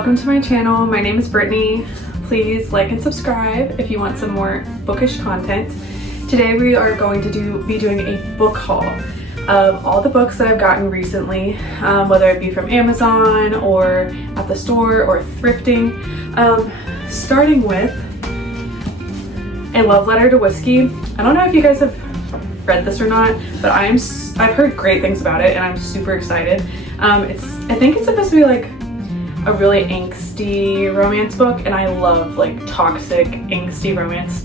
welcome to my channel. My name is Brittany. Please like and subscribe if you want some more bookish content. Today we are going to be doing a book haul of all the books that I've gotten recently, whether it be from Amazon or at the store or thrifting. Starting with A Love Letter to Whiskey. I don't know if you guys have read this or not, but I've heard great things about it and I'm super excited. I think it's supposed to be like a really angsty romance book, and I love like toxic, angsty romance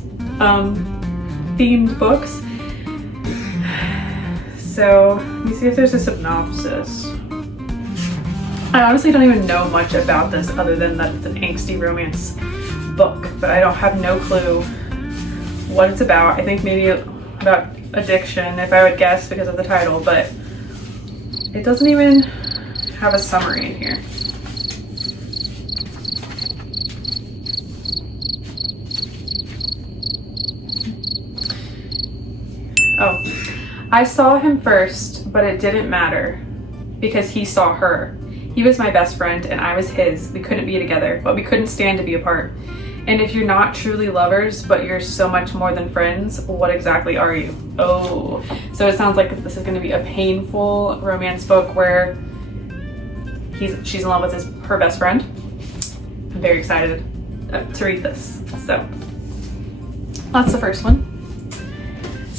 themed books. So let me see if there's a synopsis. I honestly don't even know much about this other than that it's an angsty romance book, but I don't have no clue what it's about. I think maybe about addiction, if I would guess, because of the title, but it doesn't even have a summary in here. Oh, I saw him first, but it didn't matter because he saw her. He was my best friend and I was his. We couldn't be together, but we couldn't stand to be apart. And if you're not truly lovers, but you're so much more than friends, what exactly are you? Oh, so it sounds like this is going to be a painful romance book where she's in love with her best friend. I'm very excited to read this. So that's the first one.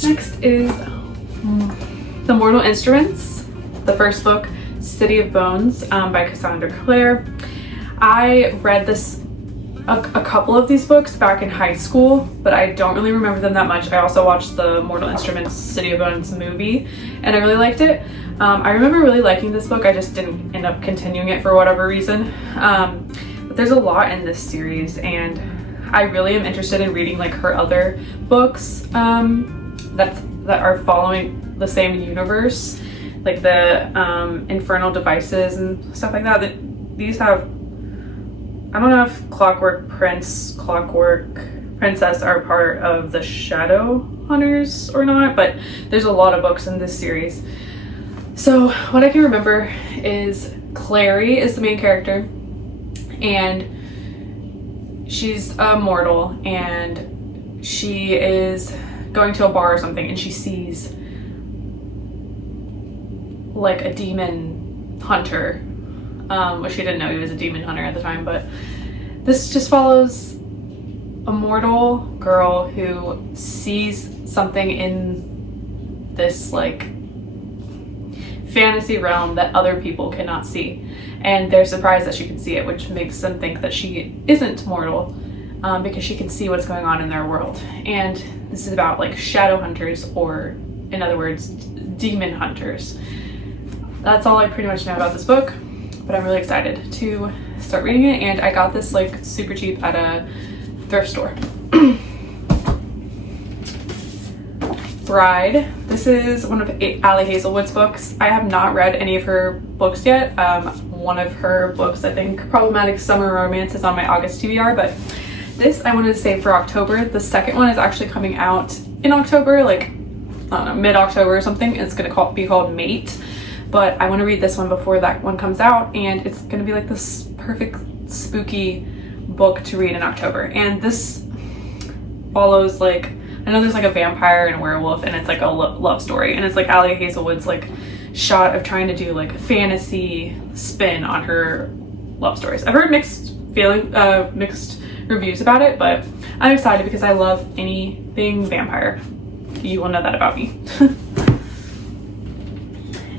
Next is The Mortal Instruments, the first book, City of Bones, by Cassandra Clare. I read this a couple of these books back in high school, but I don't really remember them that much. I also watched the Mortal Instruments City of Bones movie and I really liked it. I remember really liking this book. I just didn't end up continuing it for whatever reason. But there's a lot in this series and I really am interested in reading like her other books that are following the same universe, like the Infernal Devices and stuff like that. These have, I don't know if Clockwork Princess are part of the Shadowhunters or not, but there's a lot of books in this series. So what I can remember is Clary is the main character and she's a mortal and she is going to a bar or something and she sees like a demon hunter, which she didn't know he was a demon hunter at the time, but this just follows a mortal girl who sees something in this like fantasy realm that other people cannot see, and they're surprised that she can see it, which makes them think that she isn't mortal, because she can see what's going on in their world. And this is about like shadow hunters, or in other words, demon hunters. That's all I pretty much know about this book, but I'm really excited to start reading it, and I got this like super cheap at a thrift store. Bride. This is one of Ali Hazelwood's books. I have not read any of her books yet. One of her books, I think, Problematic Summer Romance, is on my August TBR, but this I wanted to save for October. The second one is actually coming out in October, like, I don't know, mid-October or something. It's gonna be called Mate, but I want to read this one before that one comes out, and it's gonna be like this perfect spooky book to read in October. And this follows, like, I know there's like a vampire and a werewolf and it's like a love story, and it's like Ali Hazelwood's like shot of trying to do like a fantasy spin on her love stories. I've heard mixed reviews about it, but I'm excited because I love anything vampire. You will know that about me.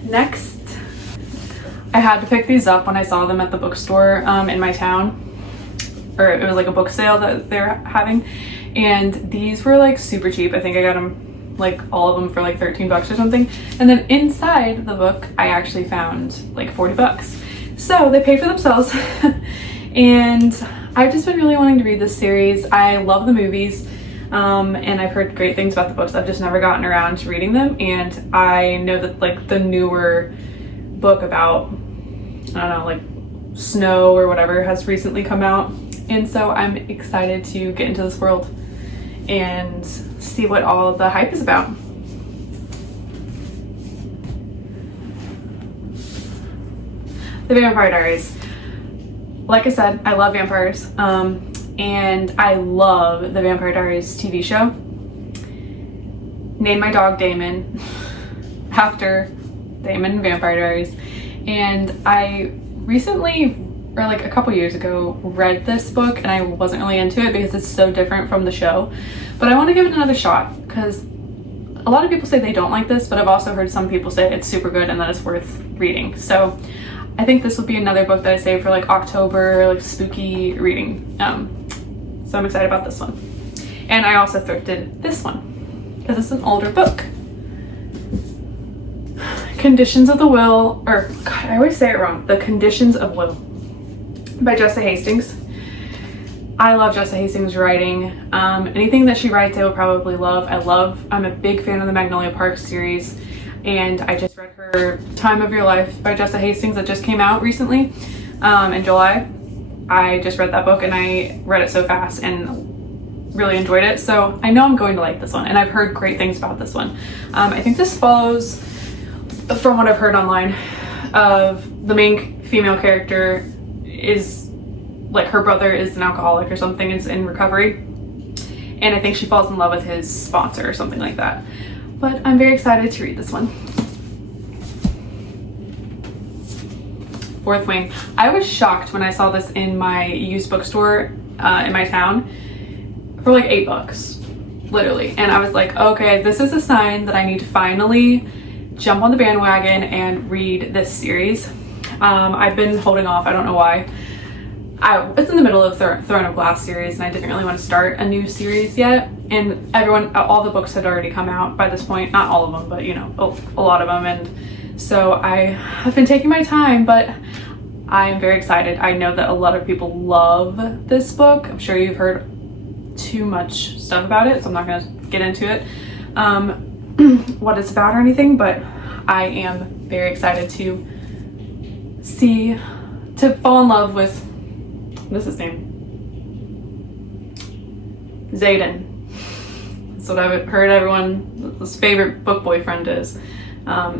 Next, I had to pick these up when I saw them at the bookstore in my town, or it was like a book sale that they're having, and these were like super cheap. I think I got them, like all of them, for like 13 bucks or something. And then inside the book I actually found like 40 bucks. So they paid for themselves. And I've just been really wanting to read this series. I love the movies, and I've heard great things about the books. I've just never gotten around to reading them, and I know that like the newer book about, I don't know, like snow or whatever has recently come out, and so I'm excited to get into this world and see what all the hype is about. The Vampire Diaries. like I said, I love vampires, and I love the Vampire Diaries TV show. Named my dog Damon after Damon in Vampire Diaries. And I recently, or like a couple years ago, read this book and I wasn't really into it because it's so different from the show. But I want to give it another shot because a lot of people say they don't like this, but I've also heard some people say it's super good and that it's worth reading. So I think this will be another book that I save for like October, like spooky reading. So I'm excited about this one. And I also thrifted this one because it's an older book. Conditions of the Will, or God, I always say it wrong. The Conditions of Will by Jessa Hastings. I love Jessa Hastings' writing. Anything that she writes I will probably love. I'm a big fan of the Magnolia Park series, and I just read her Time of Your Life by Jessa Hastings that just came out recently in July. I just read that book and I read it so fast and really enjoyed it. So I know I'm going to like this one, and I've heard great things about this one. I think this follows, from what I've heard online, of the main female character is like her brother is an alcoholic or something, is in recovery, and I think she falls in love with his sponsor or something like that. But I'm very excited to read this one. Fourth Wing. I was shocked when I saw this in my used bookstore in my town for like $8, literally, and I was like, okay, this is a sign that I need to finally jump on the bandwagon and read this series. I've been holding off, I don't know why. It's in the middle of Throne of Glass series and I didn't really want to start a new series yet, and all the books had already come out by this point. Not all of them, but you know, a lot of them, and so I have been taking my time, but I am very excited. I know that a lot of people love this book. I'm sure you've heard too much stuff about it, so I'm not going to get into it, what it's about or anything, but I am very excited to fall in love with, what is his name? Xaden. That's what I've heard everyone's favorite book boyfriend is.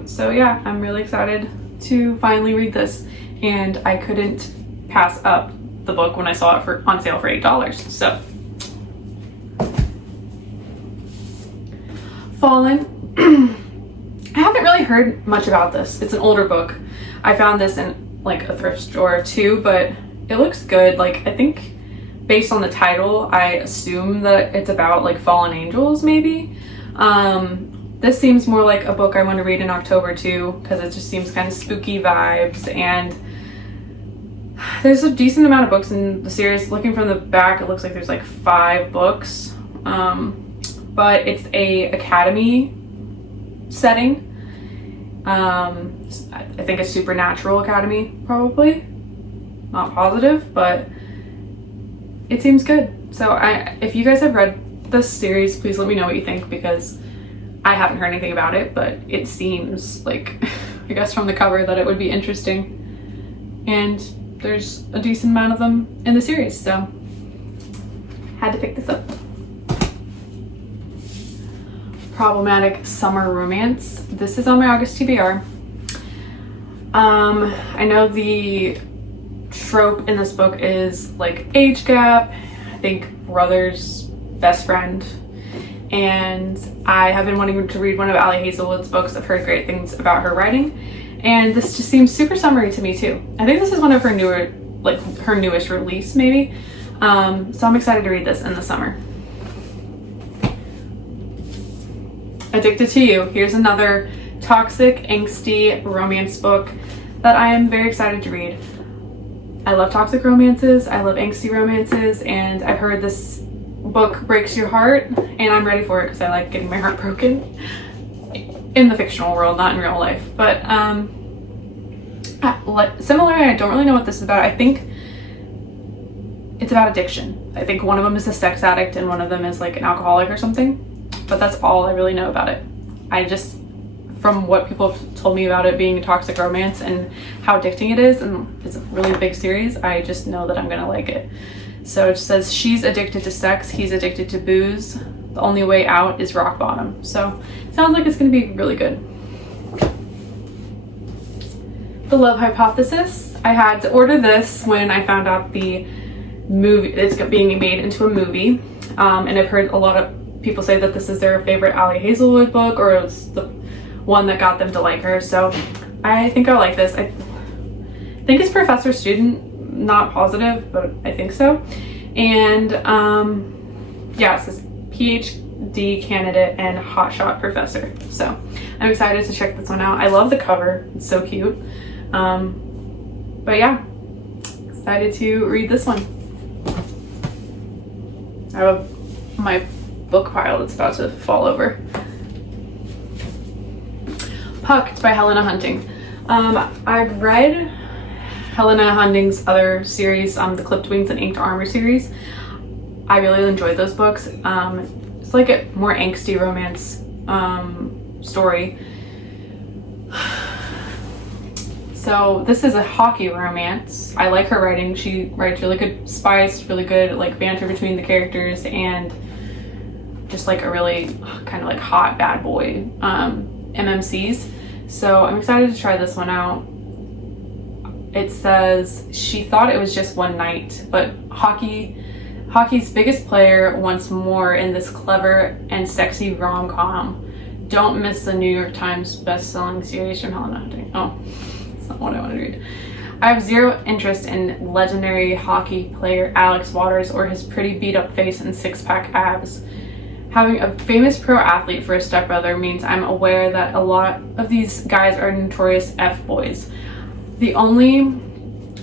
So yeah, I'm really excited to finally read this, and I couldn't pass up the book when I saw it on sale for $8. So Fallen. I haven't really heard much about this. It's an older book. I found this in like a thrift store too, but it looks good. Like, I think based on the title, I assume that it's about like fallen angels maybe. This seems more like a book I want to read in October too, because it just seems kind of spooky vibes, and there's a decent amount of books in the series. Looking from the back, it looks like there's like 5 books, but it's a academy setting. I think a supernatural academy, probably. Not positive, but it seems good. So if you guys have read this series, please let me know what you think, because I haven't heard anything about it, but it seems like, I guess from the cover, that it would be interesting. And there's a decent amount of them in the series, so had to pick this up. Problematic Summer Romance. This is on my August TBR. I know the trope in this book is like age gap, I think brother's best friend, and I have been wanting to read one of Ali Hazelwood's books. I've heard great things about her writing, and this just seems super summery to me too. I think this is one of her newer, like her newest release maybe, so I'm excited to read this in the summer. Addicted to You. Here's another toxic, angsty romance book that I am very excited to read. I love toxic romances, I love angsty romances, and I've heard this book breaks your heart, and I'm ready for it because I like getting my heart broken in the fictional world, not in real life. But similarly, I don't really know what this is about. I think it's about addiction. I think one of them is a sex addict and one of them is like an alcoholic or something, but that's all I really know about it. I just, from what people have told me about it being a toxic romance and how addicting it is, and it's a really big series, I just know that I'm gonna like it. So it says she's addicted to sex, he's addicted to booze. The only way out is rock bottom. So it sounds like it's gonna be really good. The Love Hypothesis. I had to order this when I found out the movie, it's being made into a movie. And I've heard a lot of people say that this is their favorite Ali Hazelwood book, or it's the one that got them to like her. So I think I'll like this. I think it's professor student, not positive, but I think so. And yeah, it says PhD candidate and hotshot professor. So I'm excited to check this one out. I love the cover, it's so cute. But yeah, excited to read this one. I have my book pile that's about to fall over. Pucked by Helena Hunting. I've read Helena Hunting's other series, the Clipped Wings and Inked Armor series. I really enjoyed those books. It's like a more angsty romance story. So this is a hockey romance. I like her writing. She writes really good spice, really good like banter between the characters, and just like a really kind of like hot bad boy MMCs. So I'm excited to try this one out. It says she thought it was just one night, but hockey's biggest player wants more in this clever and sexy rom-com. Don't miss the New York Times best-selling series from Helena Hunting. Oh, that's not what I want to read. I have zero interest in legendary hockey player Alex Waters or his pretty beat-up face and six-pack abs. Having a famous pro athlete for a stepbrother means I'm aware that a lot of these guys are notorious F-boys. The only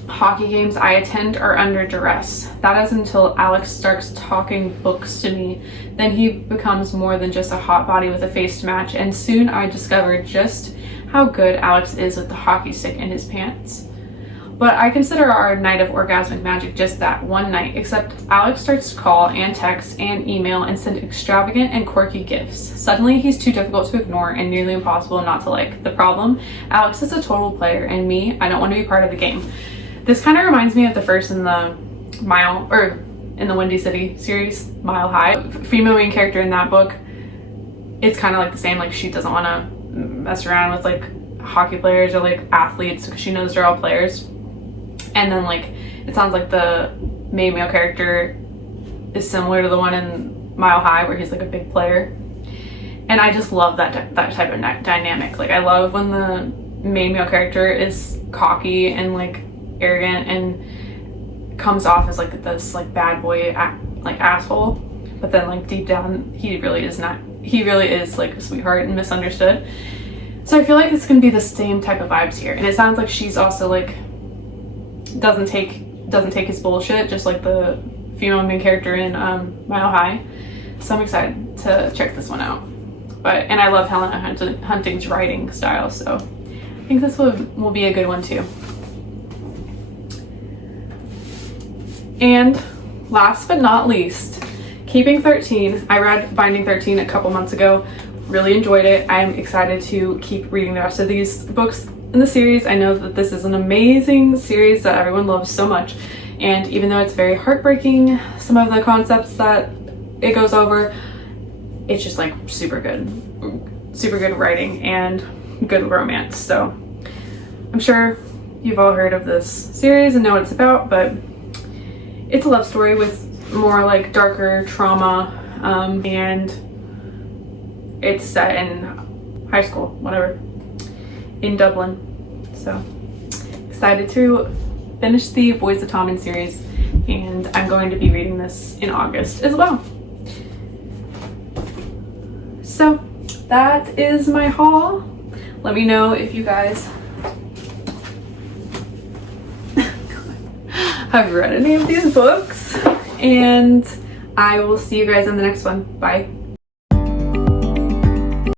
hockey games I attend are under duress. That is until Alex starts talking books to me. Then he becomes more than just a hot body with a face to match, and soon I discover just how good Alex is with the hockey stick in his pants. But I consider our night of orgasmic magic just that, one night, except Alex starts to call and text and email and send extravagant and quirky gifts. Suddenly he's too difficult to ignore and nearly impossible not to like. The problem? Alex is a total player, and me, I don't want to be part of the game. This kind of reminds me of the first in the Windy City series, Mile High. Female main character in that book, it's kind of like the same, like she doesn't want to mess around with like hockey players or like athletes because she knows they're all players. And then like it sounds like the main male character is similar to the one in Mile High where he's like a big player. And I just love that type of dynamic. Like I love when the main male character is cocky and like arrogant and comes off as like this like bad boy like asshole, but then like deep down he really is like a sweetheart and misunderstood. So I feel like it's gonna be the same type of vibes here, and it sounds like she's also like doesn't take his bullshit, just like the female main character in Mile High. So I'm excited to check this one out. And I love Helena Hunting's writing style, so I think this will be a good one too. And last but not least, Keeping 13. I read Binding 13 a couple months ago, really enjoyed it. I'm excited to keep reading the rest of these books in the series. I know that this is an amazing series that everyone loves so much, and even though it's very heartbreaking, some of the concepts that it goes over, it's just like super good writing and good romance. So I'm sure you've all heard of this series and know what it's about, but it's a love story with more like darker trauma, and it's set in high school, whatever, in Dublin. So excited to finish the Boys of Tommen series, and I'm going to be reading this in August as well. So that is my haul. Let me know if you guys have read any of these books, and I will see you guys in the next one. Bye.